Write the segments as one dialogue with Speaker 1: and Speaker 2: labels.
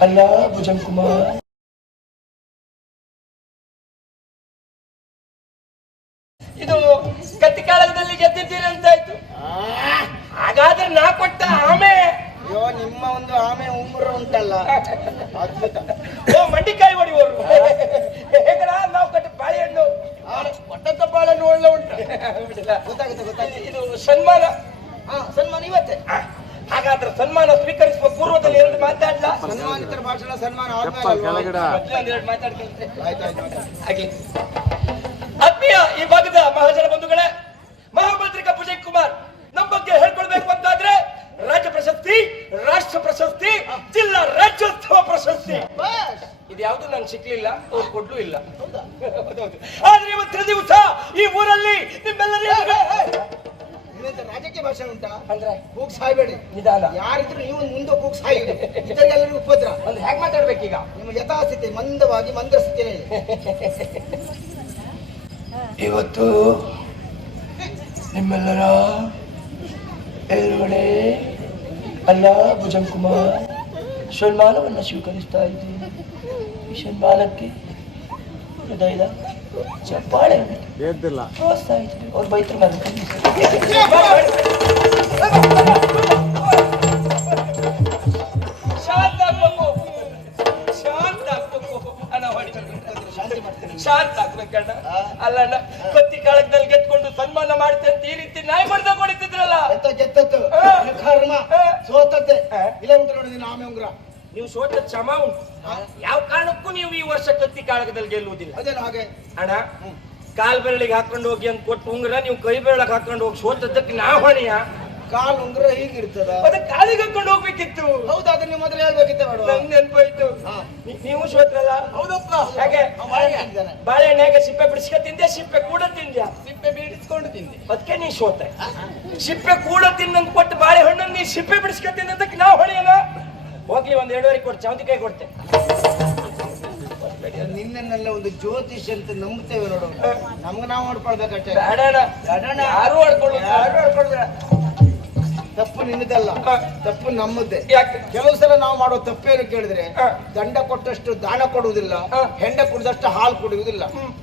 Speaker 1: ಅಲ್ಲ ಭುಜನ್ ಕುಮಾರ್, ಇದು ಕತ್ತಿಕಾಳದಲ್ಲಿ ಗೆದ್ದಿದ್ದೀರಂತಾಯ್ತು. ಹಾಗಾದ್ರೆ ನಾ ಕೊಟ್ಟ ಆಮೆ,
Speaker 2: ಅಯ್ಯೋ ನಿಮ್ಮ ಒಂದು ಆಮೆ ಉಂಗುರ ಉಂಟಲ್ಲ, ಅದ್ಭುತ.
Speaker 1: ಓ ಮಂಡಿಕಾಯಿ ಹೊಡಿವರು ಹೇಗಡ ನಾವು ಕಟ್ಟ ಬಾಳೆಹಣ್ಣು
Speaker 2: ಕೊಟ್ಟಂತ ಬಾಳೆಹಣ್ಣು ಒಳ್ಳೆ ಉಂಟು. ಗೊತ್ತಾಗುತ್ತೆ ಗೊತ್ತಾಗುತ್ತೆ.
Speaker 1: ಇದು ಸನ್ಮಾನ.
Speaker 2: ಸನ್ಮಾನ ಇವತ್ತೇ.
Speaker 1: ಹಾಗಾದ್ರೆ ಸನ್ಮಾನ ಸ್ವೀಕರಿಸುವ ಪೂರ್ವದಲ್ಲಿ ಎರಡು ಮಾತಾಡ್ಲಾ?
Speaker 2: ಸನ್ಮಾನಿತರ ಭಾಷಣ ಸನ್ಮಾನ ಆದ್ಮೇಲೆ
Speaker 1: ಎರಡು ಮಾತಾಡ್ಕೊಂಡ್ರೆ
Speaker 2: ಆಯ್ತಾಯ್ತು.
Speaker 1: ಹಾಗೆ ಆತ್ಮೀಯ ಈ ಭಾಗದ ಮಹಾಜನ ಬಂಧುಗಳೇ, ಮಹಾಮಂತ್ರಿಕ ಭುಜನ್ ಕುಮಾರ್ ನಮ್ಮ ಬಗ್ಗೆ ಹೇಳ್ಕೊಳ್ಬೇಕು ಅಂತಾದ್ರೆ ರಾಜ್ಯ ಪ್ರಶಸ್ತಿ, ರಾಷ್ಟ್ರ ಪ್ರಶಸ್ತಿ, ಜಿಲ್ಲಾ ರಾಜ್ಯೋತ್ಸವ ಪ್ರಶಸ್ತಿ ಇದು ಯಾವುದು ನಂಗೆ ಸಿಕ್ಲಿಲ್ಲ, ಅವ್ರು ಕೊಡ್ಲೂ ಇಲ್ಲ. ಆದ್ರೆ ಇವತ್ತಿನ ದಿವಸ ಈ ಊರಲ್ಲಿ ನಿಮ್ಮೆಲ್ಲರಿಗೂ
Speaker 2: ರಾಜಕೀಯ ಭಾಷೆ ಉಂಟಾ
Speaker 1: ಅಂದ್ರೆ
Speaker 2: ಕೂಗ್ ಸಾಯ್ಬೇಡಿ,
Speaker 1: ನಿಧಾನ.
Speaker 2: ಯಾರಿದ್ರು ನೀವು ಮುಂದೆ ಕೂಗ್ ಸಾಯಿದೆ, ಇದರೆಲ್ಲರಿಗೂ ಉಪದ್ರ.
Speaker 1: ಒಂದು ಹೇಗೆ ಮಾತಾಡ್ಬೇಕೀಗ?
Speaker 2: ನಿಮ್ಮ ಯಥಾಸ್ಥಿತಿ ಮಂದವಾಗಿ ಮಂದ್ರ ಸ್ಥಿತಿನೇ
Speaker 1: ಇವತ್ತು ನಿಮ್ಮೆಲ್ಲರ ಎದುರುಗಡೆ ಅಲ್ಲ ಭುಜನ್ ಕುಮಾರ್ ಸನ್ಮಾನವನ್ನು ಸ್ವೀಕರಿಸ್ತಾ ಇದ್ದೀನಿ. ಈ ಸನ್ಮಾನಕ್ಕೆ ಹೃದಯದ ಚಪ್ಪಾಳೆ ಪ್ರೋತ್ಸಾಹ ಇತ್ತು. ಅವ್ರು ಬೈತಾರೆ ಶಾಂತ ಆಗ್ಬೇಕು, ಶಾಂತ ಆಗ್ಬೇಕು ಅಣ್ಣ, ಶಾಂತ ಆಗ್ಬೇಕಣ್ಣ. ಅಲ್ಲಣ್ಣ, ಕತ್ತಿ ಕಾಳಗದಲ್ಲಿ ಗೆದ್ಕೊಂಡು ಸನ್ಮಾನ ಮಾಡ್ತೆ ಅಂತ ಈ ರೀತಿ ನಾಯಿ ಮಾಡ್ದಾಗ ಹೊಡಿತಿದ್ರಲ್ಲ.
Speaker 2: ಗೆದ್ದದ್ದು ಕರ್ಮ ಸೋತದ್ದೆ. ಇಲ್ಲ ಉಂಟು ನೋಡಿ ನಿನ್ನ ಆಮೆ ಉಂಗುರ.
Speaker 1: ನೀವು ಸೋತ ಕ್ಷಮ ಉಂಟು. ಯಾವ ಕಾರಣಕ್ಕೂ ನೀವು ಈ ವರ್ಷ ಕತ್ತಿ ಕಾಳಗದಲ್ಲಿ ಗೆಲ್ಲುವುದಿಲ್ಲ.
Speaker 2: ಅದೇನು ಹಾಗೆ
Speaker 1: ಅಣ್ಣ, ಕಾಲ್ ಬೆರಳಿಗೆ ಹಾಕೊಂಡು ಹೋಗಿ ಅಂತ ಕೊಟ್ಟು ಉಂಗುರ ನೀವು ಕೈ ಬೆರಳಿಗೆ ಹಾಕೊಂಡು ಹೋಗಿ ಸೋತದ್ದಕ್ಕೆ ನಾವು ಹೊಣೆಯ?
Speaker 2: ಕಾಲು ಉಂಗುರ ಹೀಗಿರ್ತದ,
Speaker 1: ಅದಕ್ಕೆ ಕಾಲಿಗೆ ಹಾಕೊಂಡು ಹೋಗ್ಬೇಕಿತ್ತು.
Speaker 2: ಹೌದು, ಅದನ್ನ ನೀವು ಮೊದಲು ಹೇಳ್ಬೇಕಿತ್ತೆ ಮೇಡಮ್.
Speaker 1: ನಂಗೆ ನೆನ್ಪಾಯ್ತು, ನೀವು ಸೋತ್ರಲ್ಲ.
Speaker 2: ಹೌದಪ್ಪ.
Speaker 1: ಹಾಗೆ ಬಾಳೆಹಣ್ಣು ಹೇಗೆ ಸಿಪ್ಪೆ ಬಿಡಿಸ್ಕೊ ತಿಂದೆ, ಸಿಪ್ಪೆ ಕೂಡ ತಿಂದ್ಯಾ?
Speaker 2: ಸಿಪ್ಪೆ ಬೀಡಿಸ್ಕೊಂಡು ತಿಂದೆ,
Speaker 1: ಅದಕ್ಕೆ ನೀ ಸೋತೆ. ಸಿಪ್ಪೆ ಕೂಡ ತಿನ್ನಂತ ಕೊಟ್ಟು ಬಾಳೆಹಣ್ಣು ನೀ ಸಿಪ್ಪೆ ಬಿಡಿಸ್ಕೊ ತಿನ್ನೋದಕ್ಕೆ ನಾವು ಹೊಣೆಯನ? ಹೋಗ್ಲಿ, ಒಂದ್ 2.5 ಕೊಟ್ಟು ಚೌಂತಿಕಾಯಿ ಕೊಡ್ತೆ.
Speaker 2: ನಿನ್ನೆಲ್ಲ ಒಂದು ಜ್ಯೋತಿಷ್ ಅಂತ ನಂಬ್ತೇವೆ ನೋಡು, ನಮ್ಗೆ ನಾವು ನೋಡ್ಕೊಳ್ಬೇಕಷ್ಟೇ.
Speaker 1: ಯಾರು ಆಡ್ಕೊಳ್ಳೋದು
Speaker 2: ತಪ್ಪು ನಿನ್ನದಲ್ಲ, ತಪ್ಪು ನಮ್ಮದ್ದೇ.
Speaker 1: ಯಾಕೆ?
Speaker 2: ಕೆಲವು ಸಲ ನಾವು ಮಾಡೋ ತಪ್ಪೇನು ಕೇಳಿದ್ರೆ, ದಂಡ ಕೊಟ್ಟಷ್ಟು ದಾನ ಕೊಡುವುದಿಲ್ಲ, ಹೆಂಡ ಕುಡಿದಷ್ಟು ಹಾಲು ಕುಡಿಯುವುದಿಲ್ಲ.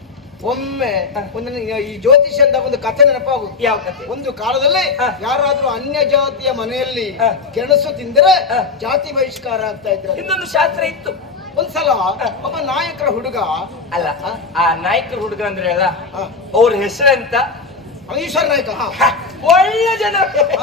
Speaker 2: ಒಮ್ಮೆ ಒಂದು ಈ ಜ್ಯೋತಿಷ ಅಂತ ಒಂದು ಕಥೆ ನೆನಪಾಗುದು.
Speaker 1: ಯಾವ ಕಥೆ?
Speaker 2: ಒಂದು ಕಾಲದಲ್ಲಿ ಯಾರಾದ್ರೂ ಅನ್ಯ ಜಾತಿಯ ಮನೆಯಲ್ಲಿ ಗೆಣಸು ತಿಂದರೆ ಜಾತಿ ಬಹಿಷ್ಕಾರ ಆಗ್ತಾ ಇದ್ರು.
Speaker 1: ಇನ್ನೊಂದು ಶಾಸ್ತ್ರ ಇತ್ತು.
Speaker 2: ಒಂದ್ಸಲ ಒಬ್ಬ ನಾಯಕರ ಹುಡುಗ,
Speaker 1: ಅಲ್ಲ ಆ ನಾಯಕರ ಹುಡುಗ ಅಂದ್ರೆ ಅಲ್ಲ, ಅವ್ರ ಹೆಸರೆಂತ?
Speaker 2: ಈಶ್ವರ ನಾಯ್ಕ.
Speaker 1: ಒಳ್ಳೆ ಜನ,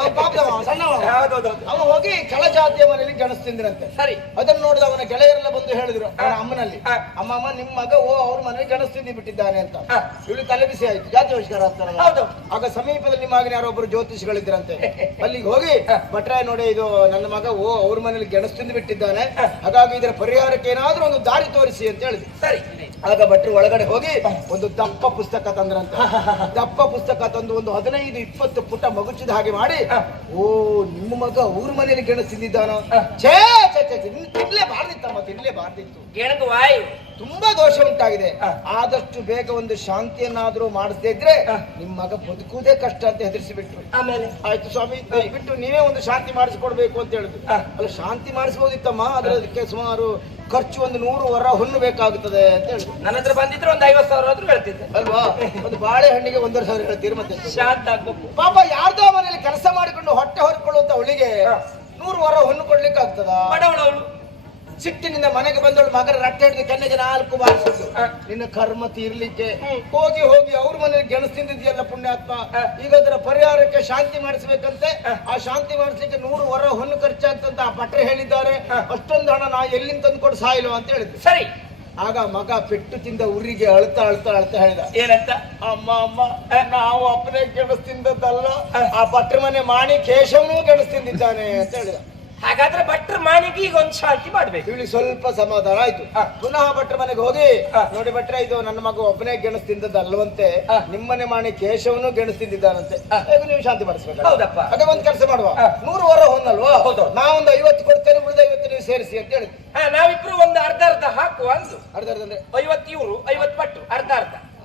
Speaker 2: ಸಣ್ಣವ. ಅವ ಹೋಗಿ ಕೆಳ ಜಾತಿಯ ಮನೆಯಲ್ಲಿ ಗೆಣಸು ತಿಂದ್ರಂತೆ.
Speaker 1: ಸರಿ.
Speaker 2: ಅದನ್ನು ನೋಡಿದ ಅವನ ಗೆಳೆಯರೆಲ್ಲ ಬಂದು ಹೇಳಿದ್ರು ಅವನ ಅಮ್ಮನಲ್ಲಿ, ಅಮ್ಮ ನಿಮ್ಮ ಮಗ ಅವ್ರ ಮನೆಗೆ ಗೆಣಸು ತಿಂದು ಬಿಟ್ಟಿದ್ದಾನೆ ಅಂತ. ಇವಳು ತಲೆ ಬಿಸಿ ಆಯ್ತು, ಜಾತಿ ಬಹಿಷ್ಕಾರ ಆಗ್ತಾರಲ್ಲ.
Speaker 1: ಹೌದು. ಆಗ
Speaker 2: ಸಮೀಪದಲ್ಲಿ ನಿಮ್ಮ ಮಗನ ಯಾರೊಬ್ಬರು ಜ್ಯೋತಿಷಿಗಳಿದ್ರಂತೆ. ಅಲ್ಲಿಗೆ ಹೋಗಿ ಭಟ್ರಾಯ ನೋಡಿ, ಇದು ನನ್ನ ಮಗ ಅವ್ರ ಮನೇಲಿ ಗೆಣಸು ತಿಂದು ಬಿಟ್ಟಿದ್ದಾನೆ, ಹಾಗಾಗಿ ಇದರ ಪರಿಹಾರಕ್ಕೆ ಏನಾದ್ರೂ ಒಂದು ದಾರಿ ತೋರಿಸಿ ಅಂತ ಹೇಳಿದ್ರು.
Speaker 1: ಸರಿ.
Speaker 2: ಆಗ ಭಟ್ರು ಒಳಗಡೆ ಹೋಗಿ ಒಂದು ದಪ್ಪ ಪುಸ್ತಕ ತಂದ್ರಂತೆ. ದಪ್ಪ ಪುಸ್ತಕ ತಂದು ಒಂದು 15-20 ಪುಟ ಮಗುಚಿದ ಹಾಗೆ ಮಾಡಿ, ಓ ನಿಮ್ಮ ಮಗ ಊರ ಮನೆಯಲ್ಲಿ ಗೆಣಸು ತಿಂದಿದ್ದಾನೋ? ಛೇ ಛೇ ಛೇ, ತಿನ್ಲೇಬಾರ್ದಿತ್ತಮ್ಮ, ತಿನ್ಲೇಬಾರ್ದಿತ್ತು.
Speaker 1: ಗೆಣಗು ವಾಯು
Speaker 2: ತುಂಬಾ ದೋಷ ಉಂಟಾಗಿದೆ. ಆದಷ್ಟು ಬೇಗ ಒಂದು ಶಾಂತಿಯನ್ನಾದ್ರೂ ಮಾಡಿಸದೇ ಇದ್ರೆ ನಿಮ್ ಮಗ ಬದುಕುವುದೇ ಕಷ್ಟ ಅಂತ ಹೆದರಿಸಿ ಬಿಟ್ರು.
Speaker 1: ಆಮೇಲೆ
Speaker 2: ಆಯ್ತು ಸ್ವಾಮಿ, ಬಿಟ್ಟು ನೀವೇ ಒಂದು ಶಾಂತಿ ಮಾಡಿಸಿಕೊಡ್ಬೇಕು ಅಂತ ಹೇಳಿದ್ರು. ಅಲ್ಲ, ಶಾಂತಿ ಮಾಡಿಸಬಹುದಿತ್ತಮ್ಮ, ಆದ್ರೆ ಅದಕ್ಕೆ ಸುಮಾರು ಖರ್ಚು ಒಂದು 100 ವರ ಹೊನ್ನು ಬೇಕಾಗುತ್ತದೆ ಅಂತ ಹೇಳಿದ್ರು.
Speaker 1: ನನ್ನ ಹತ್ರ ಬಂದಿದ್ರೆ ಒಂದು 50,000 ಆದ್ರೂ ಹೇಳ್ತಿದ್ದೆ
Speaker 2: ಅಲ್ವಾ? ಒಂದು ಬಾಳೆಹಣ್ಣಿಗೆ 1,500 ಹೇಳ್ತೀರಿ, ಮತ್ತೆ
Speaker 1: ಶಾಂತ ಆಗ್ಬೇಕು.
Speaker 2: ಪಾಪ ಯಾರ್ದೋ ಮನೇಲಿ ಕೆಲಸ ಮಾಡಿಕೊಂಡು ಹೊಟ್ಟೆ ಹೊರಕೊಳ್ಳುವಂತ ಅವಳಿಗೆ 100 ವರ ಹೊನ್ನು ಕೊಡ್ಲಿಕ್ಕೆ ಆಗ್ತದ?
Speaker 1: ಬಡವಳವಳು
Speaker 2: ಸಿಟ್ಟಿನಿಂದ ಮನೆಗೆ ಬಂದವಳು ಮಗನ ರಟ್ಟೆ ಹಿಡಿದು ಕೆನ್ನೆಗೆ 4 ಬಾರಿಸಿದ್ರು. ನಿನ್ನ ಕರ್ಮ ತೀರ್ಲಿಕ್ಕೆ ಹೋಗಿ ಹೋಗಿ ಅವ್ರ ಮನೇಲಿ ಗೆಣಸು ತಿಂದಿದ್ಯಲ್ಲ ಪುಣ್ಯಾತ್ಮ, ಈಗ ಅದರ ಪರಿಹಾರಕ್ಕೆ ಶಾಂತಿ ಮಾಡಿಸ್ಬೇಕಂತೆ. ಆ ಶಾಂತಿ ಮಾಡಿಸ್ಲಿಕ್ಕೆ 100 ವರ ಹೊನ್ನು ಖರ್ಚಾಗ್ತಂತ ಆ ಭಟ್ರು ಹೇಳಿದ್ದಾರೆ. ಅಷ್ಟೊಂದು ಹಣ ನಾ ಎಲ್ಲಿಂದ ತಂದು ಕೊಡು ಸಾಯಿಲು ಅಂತ ಹೇಳಿದ್ರು.
Speaker 1: ಸರಿ.
Speaker 2: ಆಗ ಮಗ ಪೆಟ್ಟು ತಿಂದ ಊರಿಗೆ ಅಳ್ತಾ ಅಳ್ತಾ ಅಳ್ತಾ ಹೇಳಿದ,
Speaker 1: ಏನಂತ?
Speaker 2: ಅಮ್ಮ ಅಮ್ಮ, ನಾವು ಅಪ್ಪನೇ ಗೆಣಸು ತಿಂದದ್ದಲ್ಲ, ಆ ಭಟ್ರ ಮನೆ ಮಾಣಿ ಕೇಶವನೂ ಗೆಣಸು ತಿಂದಿದ್ದಾನೆ ಅಂತ ಹೇಳಿದ.
Speaker 1: ಹಾಗಾದ್ರೆ ಭಟ್ರ ಮಾಣಿಗೆ ಈಗ ಒಂದು ಶಾಂತಿ ಮಾಡ್ಬೇಕು.
Speaker 2: ಇಲ್ಲಿ ಸ್ವಲ್ಪ ಸಮಾಧಾನ ಆಯ್ತು. ಪುನಃ ಭಟ್ರ ಮನೆಗೆ ಹೋಗಿ, ನೋಡಿ ಭಟ್ರ, ಇದು ನನ್ನ ಮಗ ಒಬ್ಬನೇ ಗೆಣಸು ತಿಂದದ್ದಲ್ವಂತೆ, ನಿಮ್ಮನೆ ಮಾಣಿ ಕೇಶವನು ಗೆಣಸು ತಿಂದಿದ್ದಾನಂತೆ, ಈಗ ನೀವು ಶಾಂತಿ ಮಾಡಿಸ್ಬೇಕು.
Speaker 1: ಹೌದಪ್ಪ.
Speaker 2: ಅದೇ ಒಂದು ಕೆಲಸ ಮಾಡುವ, 100 ವರ ಹೊನ್ನಲ್ವಾ? ಹೌದು. ನಾವೊಂದು 50 ಕೊಡ್ತೇನೆ, ಉಳಿದ 50 ನೀವು ಸೇರಿಸಿ ಅಂತ ಹೇಳಿದ್ರು.
Speaker 1: ನಾವಿಬ್ರು ಒಂದು ಅರ್ಧ ಅರ್ಧ ಹಾಕುವ ಅಂದು.
Speaker 2: ಅರ್ಧ ಅರ್ಧ ಅಂದ್ರೆ
Speaker 1: 50 ಇವರು 50 ಭಟ್ರು, ಅರ್ಧ ಅರ್ಧ.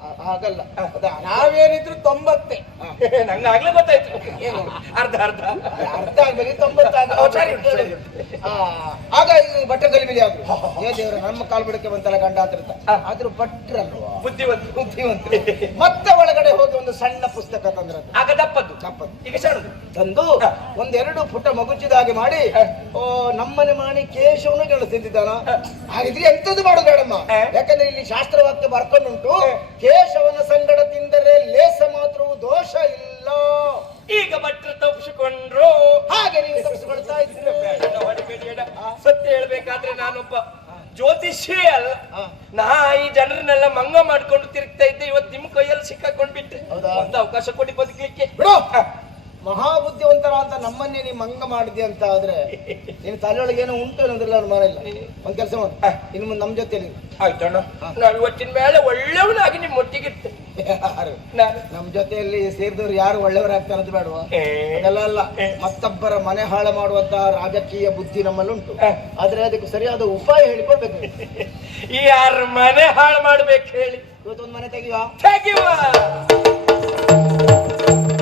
Speaker 2: ಹಾಗಲ್ಲ ನಾವೇನಿದ್ರು 90.
Speaker 1: ನಂಗೆ ಆಗ್ಲೇ ಗೊತ್ತಾಯ್ತು.
Speaker 2: ಏನು
Speaker 1: ಅರ್ಧ ಅರ್ಧ
Speaker 2: ಅರ್ಥ ಆಗ್ಬೇಕು 90 ಆಗ ಈ ಭಟ್ರ ಗಲಿಬಿಲಿ ಆದ್ರು. ಏ ದೇವ್ರ ನಮ್ಮ ಕಾಲ್ ಬಿಡಕ್ಕೆ ಬಂತಲ್ಲ ಗಂಡ ಅಂತ ಆದ್ರೂ ಭಟ್ರಲ್ವಾ ಬುದ್ಧಿವಂತರು. ಮತ್ತೆ ಒಳಗಡೆ ಹೋಗಿ ಒಂದು ಸಣ್ಣ ಪುಸ್ತಕ ತಂದ್ರದ್ದು.
Speaker 1: ಆಗ ದಪ್ಪದ್ದು ಈಗ ಸಣ್ಣದು
Speaker 2: ತಂದು ಒಂದೆರಡು ಪುಟ ಮಗುಚಿದ ಹಾಗೆ ಮಾಡಿ ನಮ್ಮನೆ ಮಾಡಿ ಕೇಶವನು ಗೆಳಿಸಿದ್ದಾನ. ಹಾಗಿದ್ರೆ ಎಂತದ್ದು ಮಾಡೋದು ಬೇಡಮ್ಮ, ಯಾಕಂದ್ರೆ ಇಲ್ಲಿ ಶಾಸ್ತ್ರವಾಕ್ಯ ಬರ್ಕೊಂಡುಂಟು, ಕೇಶವನ ಸಂಗಡ ತಿಂದರೆ ಲೇಸ ಮಾತ್ರವೂ ದೋಷ ಇಲ್ಲ.
Speaker 1: ಈಗ ಭಟ್ರು ತಪ್ಪಿಸಿಕೊಂಡ್ರು.
Speaker 2: ಹಾಗೆ ನೀವು ತಪ್ಪಿಸಿಕೊಳ್ತಾ ಇದ್ದೀರ.
Speaker 1: ಸತ್ಯ ಹೇಳ್ಬೇಕಾದ್ರೆ ನಾನೊಬ್ಬ ಜ್ಯೋತಿಷಿ ಅಲ್ಲ, ನಾ ಈ ಜನರನ್ನೆಲ್ಲ ಮಂಗ ಮಾಡ್ಕೊಂಡು ತಿರುಗ್ತಾ ಇದ್ದೆ. ಇವತ್ತು ನಿಮ್ ಕೈಯಲ್ಲಿ ಸಿಕ್ಕಾಕೊಂಡ್ ಬಿಟ್ಟೆ. ಒಂದು ಅವಕಾಶ ಕೊಡಿ ಬದುಕಲಿಕ್ಕೆ.
Speaker 2: ಬಿಡು, ಮಹಾಬುದ್ಧಿವಂತರ ಅಂತ ನಮ್ಮನ್ನೇ ನೀವು ಮಂಗ ಮಾಡಿದ್ಯ ಅಂತ ಆದ್ರೆ ನೀನು ತಲೆಯೊಳಗೆ ಏನೋ ಉಂಟು ಅನ್ನೋದ್ರಲ್ಲ ಅವ್ನು ಮಾಡಿಲ್ಲ. ಒಂದ್ ಕೆಲಸ ಮಾಡು, ಇನ್ನು ಮುಂದೆ ನಮ್ ಜೊತೆ
Speaker 1: ಆಯ್ತಣ್ಣ. ನಾವು ಇವತ್ತಿನ ಮೇಲೆ ಒಳ್ಳೆಯವನಾಗಿ ನಿಮ್ ಒಟ್ಟಿಗೆ
Speaker 2: ನಮ್ ಜೊತೆಯಲ್ಲಿ ಸೇರಿದವ್ರು ಯಾರು ಒಳ್ಳೆಯವರಾಗ್ತಾರೆ ಅಂತ ಬೇಡವಾ? ಅದೆಲ್ಲ ಅಲ್ಲ, ಮತ್ತೊಬ್ಬರ ಮನೆ ಹಾಳು ಮಾಡುವಂತಹ ರಾಜಕೀಯ ಬುದ್ಧಿ ನಮ್ಮಲ್ಲುಂಟು. ಆದ್ರೆ ಅದಕ್ಕೆ ಸರಿಯಾದ ಉಪಾಯ ಹೇಳಿಕೊಡ್ಬೇಕು.
Speaker 1: ಯಾರ ಮನೆ ಹಾಳು ಮಾಡ್ಬೇಕು ಹೇಳಿ?
Speaker 2: ಇವತ್ತೊಂದು ಮನೆ ತೆಗಿವಾ?
Speaker 1: ತೆಗಿವಾ